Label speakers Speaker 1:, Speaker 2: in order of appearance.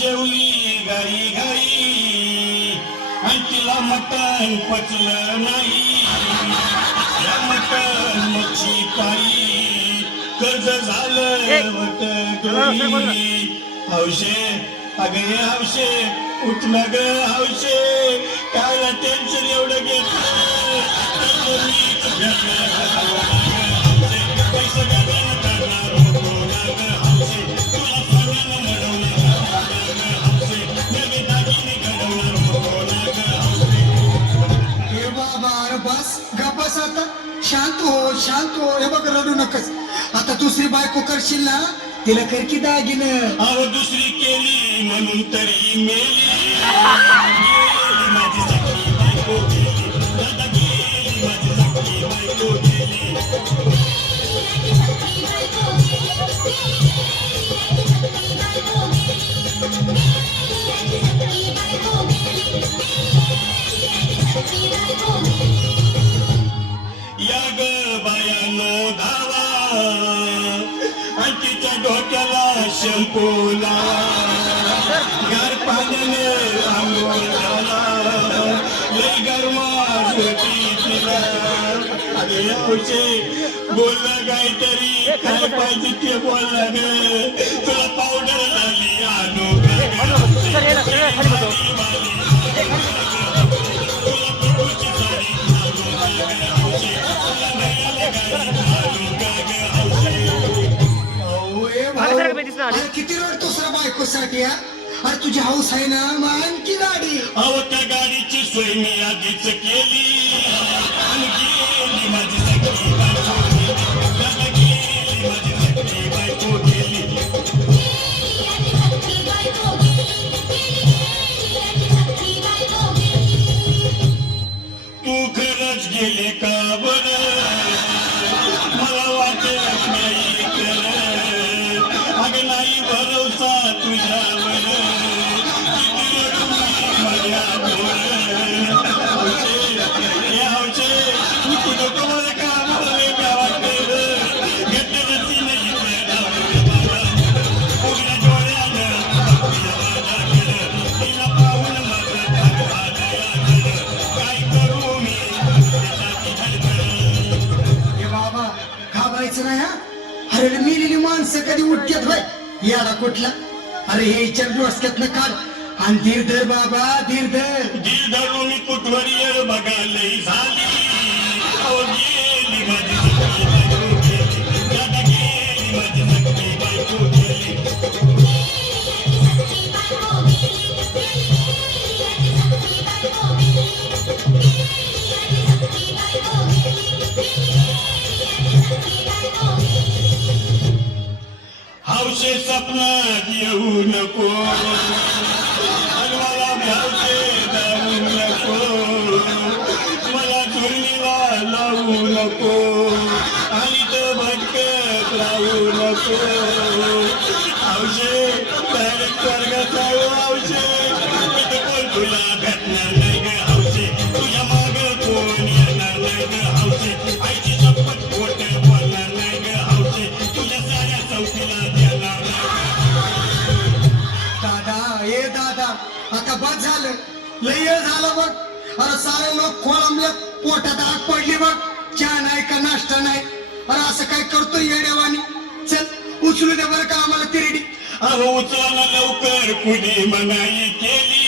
Speaker 1: जेवली गाई गाई आणि तिला मटण पचलं नाही. मटण मच्छी पायी कर्ज झालं वट हौशे अगे हौशे उठलं ग हौशे. काय टेन्शन एवढं घेतलं?
Speaker 2: शांत हो शांत हो. हे बघ रडू नकस. आता दुसरी बायको करशील ना तिला कर की दागिन.
Speaker 1: अहो दुसरी केली म्हणून तरी मेली. तिच्या डोक्याला शंपूला घर गार पाण्याने आंघोळ घाला लई गरमास होती तिला. अरे यावचे बोललं काहीतरी. काय पाहिजे ते बोललं तुला पावडर झाली आणू.
Speaker 3: मागे.
Speaker 2: अरे किती रडतोस रे बायकोसाठी हा? अरे तुझी हाऊस आहे ना मान की गाडी
Speaker 1: अहो त्या गाडीची सोय मी आधीच केली आणि गेली माझी बायको गेली. दादा गेली माझी सखी बायको गेली तू खरंच गेले का नाही भरोसा तुझ्यावर किती हे तू नको मला का बोलले का वाटलं? घेतलेलंच नाही तिला पाहून काय करू मी
Speaker 2: हे बाबा घाबरायचं नाही हा अरे मेलेली माणसं कधी उठतात भाई याला कुठला अरे हे विचार डोसक्यातनं काढ आणि धीर धर बाबा धीर धर
Speaker 1: दिल धरून कुठवर येळ बघायला झाली अहो गेली माझी सखी बायको गेली दादा गेली माझी सखी बायको गेली हौशे सपनात येऊ नको. आणि मला भ्यावते जाऊ नको. मला चुरणीला लावू नको. आणि तो भटकत राहू नको. हौशे डायरेक्ट स्वर्गात जाऊ हौशे तिथे तुला भेटणार
Speaker 2: दादा दादा. आता बस झालं. लय झालं बघ. अरे सारे लोक खोळंबले. पोटात आग पडली बघ. चहा नाही का नाश्ता नाही? अरे असं काय करतो येड्यावानी? चल उचलू दे बरं का आम्हाला तिरडी.
Speaker 1: अहो उचला लवकर. कुणी मनाई केली?